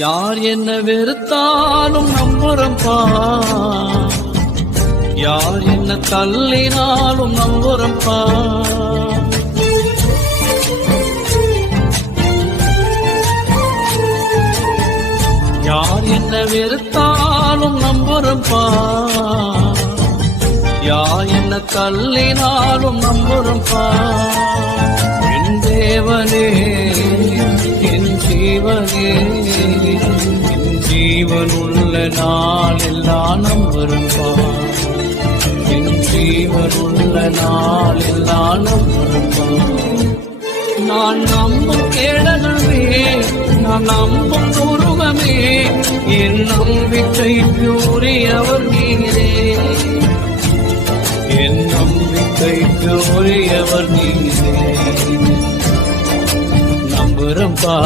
யார் என்ன வெறுத்தாலும் நம்புறம்பா, யார் என்ன தள்ளினாலும் நம்புறம்பா. யார் என்ன வெறுத்தாலும் நம்புறம்பா, யார் என்ன தள்ளினாலும் நம்புறம்பா. என் தேவனே என் ஜீவனே, என் ஜீவனுள்ள நாள் எல்லாம் நம்புறம்பா, என் ஜீவனுள்ள நாள் எல்லாம் நம்புறம்பா. நான் நம்பும் கேடகமே, நான் நம்பும் உருவமே, என் நம்பிக்கைக்கு உரியவர் நீரே, என் நம்பிக்கைக்கு உரியவர் நீரே. நம்புறம்பா.